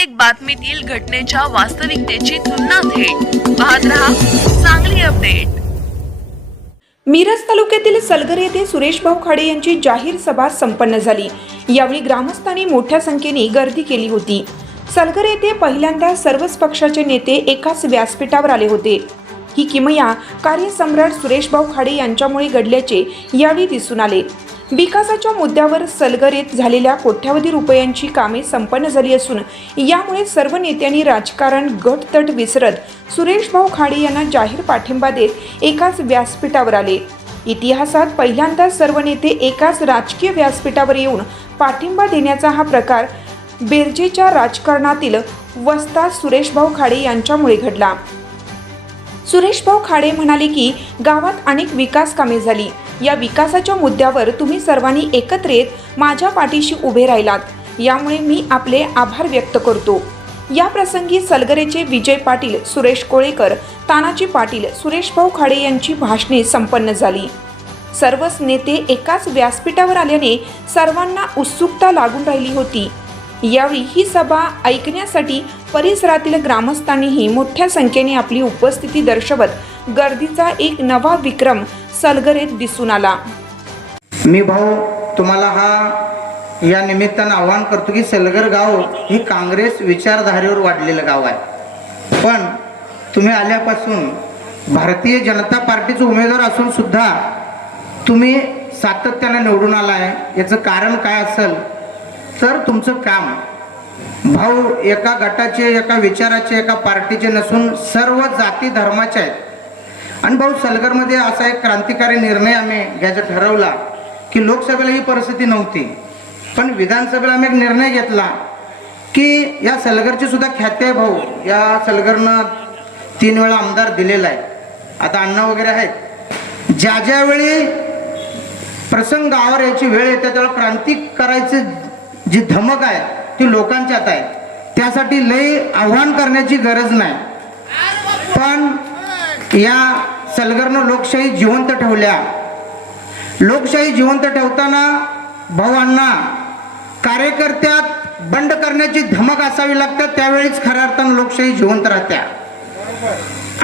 प्रत्येक बातमीतील घटनेच्या वास्तविकतेची तुलना थेट. पाहत रहा चांगली अपडेट. मिरज तालुक्यातील सलगर येथे सुरेश भाऊ खाडे यांची जाहीर सभा संपन्न झाली. यावेळी ग्रामस्थांनी मोठ्या संख्येने गर्दी केली होती. सलगर येथे पहिल्यांदा सर्वच पक्षाचे नेते एकाच व्यासपीठावर आले होते. ही किमया कार्यसम्राट सुरेश भाऊ खाडे यांच्यामुळे घडल्याचे यावेळी दिसून आले. विकासाच्या मुद्द्यावर सलगरेत झालेल्या कोट्यावधी रुपयांची कामे संपन्न झाली असून यामुळे सर्व नेत्यांनी राजकारण गटतट विसरत सुरेश भाऊ खाडे यांना जाहीर पाठिंबा देत एकाच व्यासपीठावर आले. इतिहासात पहिल्यांदा सर्व नेते एकाच राजकीय व्यासपीठावर येऊन पाठिंबा देण्याचा हा प्रकार बेरजेच्या राजकारणातील वस्ता सुरेशभाऊ खाडे यांच्यामुळे घडला. सुरेशभाऊ खाडे म्हणाले की गावात अनेक विकास कामे झाली. या विकासाच्या मुद्द्यावर तुम्ही सर्वांनी एकत्र येत माझ्या पाठीशी उभे राहिलात. यामुळे मी आपले आभार व्यक्त करतो. या प्रसंगी सलगरेचे विजय पाटील सुरेश कोळेकर तानाजी पाटील सुरेश भाऊ खाडे यांची भाषणे संपन्न झाली. सर्वच नेते एकाच व्यासपीठावर आल्याने सर्वांना उत्सुकता लागून राहिली होती. यावेळी ही सभा ऐकण्यासाठी परिसरातील ग्रामस्थांनीही मोठ्या संख्येने आपली उपस्थिती दर्शवत गर्दीचा एक नवा विक्रम सलगरेत दिसून आला. मी भाऊ तुम्हाला हा या निमित्तानं आवाहन करतो की सलगर गाव हे काँग्रेस विचारधारेवर वाढलेलं गाव आहे. पण तुम्ही आल्यापासून भारतीय जनता पार्टीचे उमेदवार असून सुद्धा तुम्ही सातत्यानं निवडून आलाय. याचं कारण काय असेल? तर तुमचं काम. भाऊ एका गटाचे एका विचाराचे एका पार्टीचे नसून सर्व जाती धर्माचे आहेत. आणि भाऊ सलगरमध्ये असा एक क्रांतिकारी निर्णय आम्ही घ्यायचा ठरवला की लोकसभेला ही परिस्थिती नव्हती. पण विधानसभेला आम्ही एक निर्णय घेतला की या सलगरची सुद्धा ख्याती आहे भाऊ. या सलगरनं तीन वेळा आमदार दिलेला आहे. आता अण्णा वगैरे आहेत. ज्या ज्यावेळी प्रसंग गावावर यायची वेळ येते त्यावेळेला क्रांती करायची जी धमक आहे ती लोकांच्यात आहे. त्यासाठी लय आव्हान करण्याची गरज नाही. पण या सलगरनं लोकशाही जिवंत ठेवल्या. लोकशाही जिवंत ठेवताना भावांना कार्यकर्त्यात बंड करण्याची धमक असावी लागते त्यावेळीच खऱ्या अर्थानं लोकशाही जिवंत राहत्या.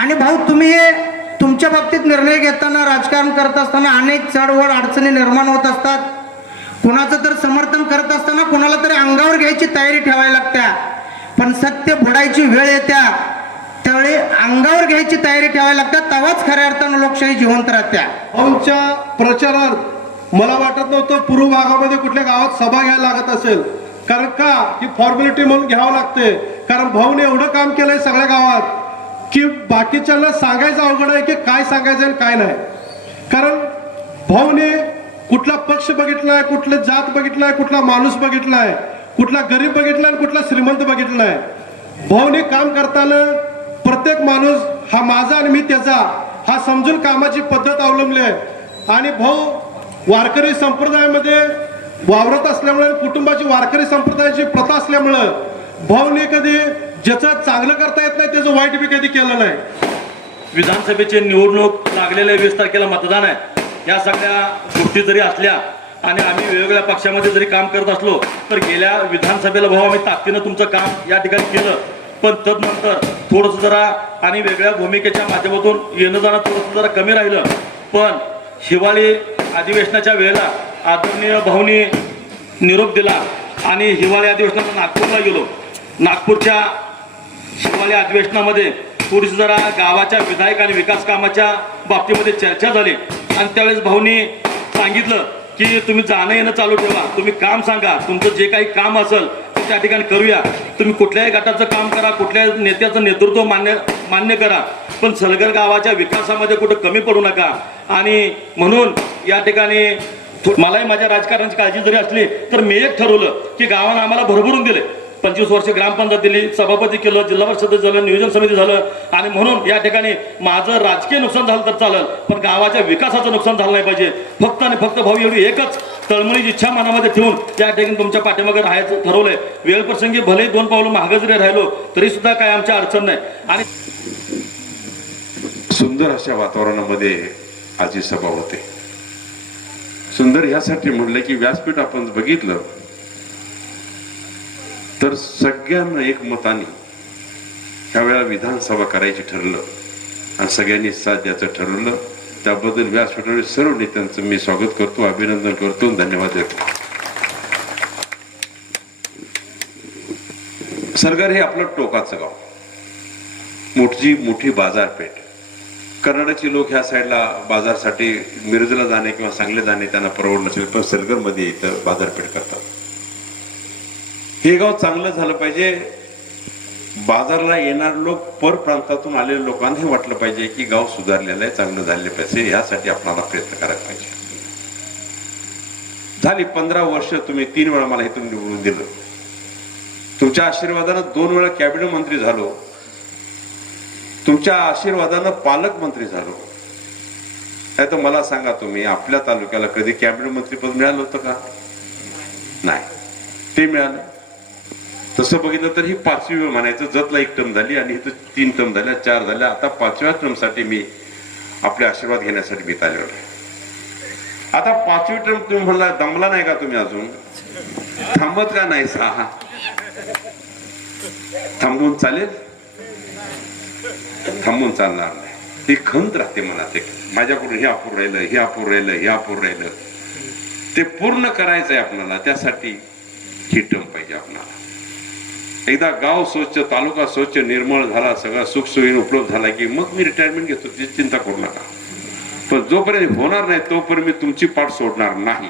आणि भाऊ तुम्ही हे तुमच्या बाबतीत निर्णय घेताना राजकारण करत असताना अनेक चढवड अडचणी निर्माण होत असतात. कुणाचं तर समर्थन करत असताना कुणाला तरी अंगावर घ्यायची तयारी ठेवायला लागत्या. पण सत्य फोडायची वेळ येत्या. त्यावेळी अंगावर घ्यायची तयारी ठेवायला लागतात तेव्हाच खऱ्या अर्थानं लोकशाही जिवंत राहत्या. आमच्या प्रचारात मला वाटत नव्हतं पूर्व भागामध्ये कुठल्या गावात सभा घ्यायला लागत असेल. कारण का? की फॉर्मॅलिटी म्हणून घ्यावं लागते. कारण भाऊने एवढं काम केलंय सगळ्या गावात की बाकीच्यांना सांगायचं अवघड आहे की काय सांगायचं आणि काय नाही. कारण भाऊने कुठला पक्ष बघितलाय कुठलं जात बघितलाय कुठला माणूस बघितलाय कुठला गरीब बघितलाय आणि कुठला श्रीमंत बघितलाय. भाऊने काम करताना प्रत्येक माणूस हा माझा आणि मी त्याचा हा समजून कामाची पद्धत अवलंबली आहे. आणि भाऊ वारकरी संप्रदायामध्ये वावरत असल्यामुळे कुटुंबाची वारकरी संप्रदायाची प्रथा असल्यामुळं भाऊने कधी ज्याचं चांगलं करता येत नाही त्याचं वाईट बी कधी केलं नाही. विधानसभेची निवडणूक लागलेल्या वीस तारखेला मतदान आहे. या सगळ्या गोष्टी जरी असल्या आणि आम्ही वेगवेगळ्या पक्षामध्ये जरी काम करत असलो तर गेल्या विधानसभेला भाऊ आम्ही ताकदीनं तुमचं काम या ठिकाणी केलं. पण तदनंतर थोडंसं जरा आणि वेगळ्या भूमिकेच्या माध्यमातून येणं जाणं थोडंसं जरा कमी राहिलं. पण हिवाळी अधिवेशनाच्या वेळेला आदरणीय भाऊनी निरोप दिला आणि हिवाळी अधिवेशनात नागपूरला गेलो. नागपूरच्या हिवाळी अधिवेशनामध्ये थोडीशी जरा गावाच्या विधायक आणि विकास कामाच्या बाबतीमध्ये चर्चा झाली. आणि त्यावेळेस भाऊनी सांगितलं की तुम्ही जाणं येणं चालू ठेवा. तुम्ही काम सांगा. तुमचं जे काही काम असेल ते त्या ठिकाणी करूया. तुम्ही कुठल्याही गटाचं काम करा कुठल्याही नेत्याचं नेतृत्व मान्य मान्य करा. पण सलगर गावाच्या विकासामध्ये कुठं कमी पडू नका. आणि म्हणून या ठिकाणी मलाही माझ्या राजकारणाची काळजी जरी असली तर मी एक ठरवलं की गावानं आम्हाला भरभरून दिले पंचवीस वर्ष ग्रामपंचायत दिली सभापती केलं जिल्हा परिषद झालं नियोजन समिती झालं. आणि म्हणून या ठिकाणी माझं राजकीय नुकसान झालं तर चालेल पण गावाच्या विकासाचं नुकसान झालं नाही पाहिजे. फक्त आणि फक्त भाऊ एवढी एकच तळमळीची इच्छा मनामध्ये ठेवून त्या ठिकाणी तुमच्या पाठीमागे राहायचं ठरवलंय. वेळप्रसंगी भले दोन पावलं महाग जरी राहिलो तरी सुद्धा काय आमच्या अडचण नाही. आणि सुंदर अशा वातावरणामध्ये आजची सभा होते. सुंदर यासाठी म्हणलं की व्यासपीठ आपण बघितलं तर सगळ्यांना एकमताने त्यावेळेला विधानसभा करायची ठरलं आणि सगळ्यांनी साथ द्यायचं ठरवलं. त्याबद्दल व्यासपीठावर सर्व नेत्यांचं मी स्वागत करतो अभिनंदन करतो धन्यवाद देतो सरकार हे आपलं टोकाचं गाव. मोठी मोठी बाजारपेठ. कर्नाटकचे लोक ह्या साईडला बाजारसाठी मिरजला जाणे किंवा सांगले जाणे त्यांना परवडलं नसेल पण सरगरमध्ये इथं बाजारपेठ करतात. हे गाव चांगलं झालं पाहिजे. बाजारला येणार लोक पर प्रांतातून आलेल्या लोकांना हे वाटलं पाहिजे की गाव सुधारलेलं आहे चांगलं झाले पाहिजे. यासाठी आपल्याला प्रयत्न करायला पाहिजे. झाली पंधरा वर्ष तुम्ही तीन वेळा मला इथून निवडून दिलं. तुमच्या आशीर्वादानं दोन वेळा कॅबिनेट मंत्री झालो. तुमच्या आशीर्वादानं पालकमंत्री झालो. नाही तर मला सांगा तुम्ही आपल्या तालुक्याला कधी कॅबिनेट मंत्रीपद मिळालं होतं का? नाही. ते मिळालं. तसं बघितलं तर ही पाचवी म्हणायचं जतला एक टर्म झाली आणि इथं तीन टर्म झाल्या चार झाल्या. आता पाचव्या टर्मसाठी मी आपले आशीर्वाद घेण्यासाठी मी आलेलो आता पाचवी टर्म तुम्ही म्हणला दमला नाही का तुम्ही अजून? थांबत का नाही सहा? थांबून चालेल? थांबून चालणार नाही. ती खंत राहते मनात एक. माझ्याकडून हे अपूर राहिलं हे अपूर राहिलं हे अपूर राहिलं. ते पूर्ण करायचंय आपल्याला त्यासाठी ही टर्म पाहिजे आपल्याला. एकदा गाव स्वच्छ तालुका स्वच्छ निर्मळ झाला सगळा सुखसुविधा उपलब्ध झाला की मग मी रिटायरमेंट घेतो त्याची चिंता करू नका. पण जोपर्यंत होणार नाही तोपर्यंत मी तुमची पाठ सोडणार नाही.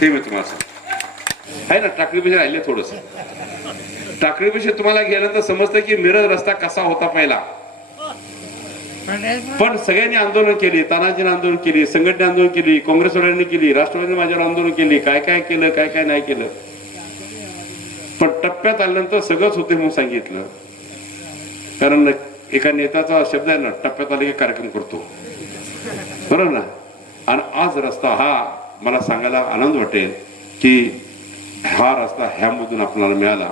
ते मी तुम्हाला सांग आहे ना टाकळीपेक्षा राहिले थोडस. टाकळीपेक्षा तुम्हाला गेलं तर समजतं की मिरज रस्ता कसा होता पहिला. पण सगळ्यांनी आंदोलन केली तानाजीने आंदोलन केली संघटने आंदोलन केली काँग्रेसवाल्यांनी केली राष्ट्रवादीने माझ्यावर आंदोलन केली काय काय केलं काय काय नाही केलं. पण टप्प्यात आल्यानंतर सगळंच होते म्हणून सांगितलं. कारण एका नेताचा शब्द आहे ना टप्प्यात आले की कार्यक्रम करतो. बरोबर ना? आणि आज रस्ता हा मला सांगायला आनंद वाटेल की हा रस्ता ह्यामधून आपल्याला मिळाला.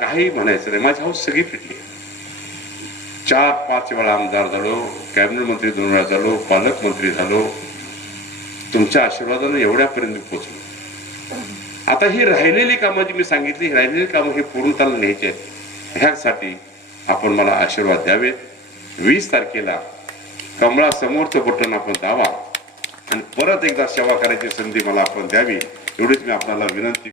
काही म्हणायचं नाही. माझी हाऊस सगळी फिटली. चार पाच वेळा आमदार झालो कॅबिनेट मंत्री दोन वेळा झालो पालकमंत्री झालो. तुमच्या आशीर्वादानं एवढ्यापर्यंत पोचलो पोहोचलो. आता ही राहिलेली कामं जी मी सांगितली ही राहिलेली कामं हे पूर्णताला न्यायचे आहेत. ह्यासाठी आपण मला आशीर्वाद द्यावेत. वीस तारखेला कमळा समोरचं बटन आपण दावा आणि परत एकदा सेवा करायची संधी मला आपण द्यावी एवढीच मी आपल्याला विनंती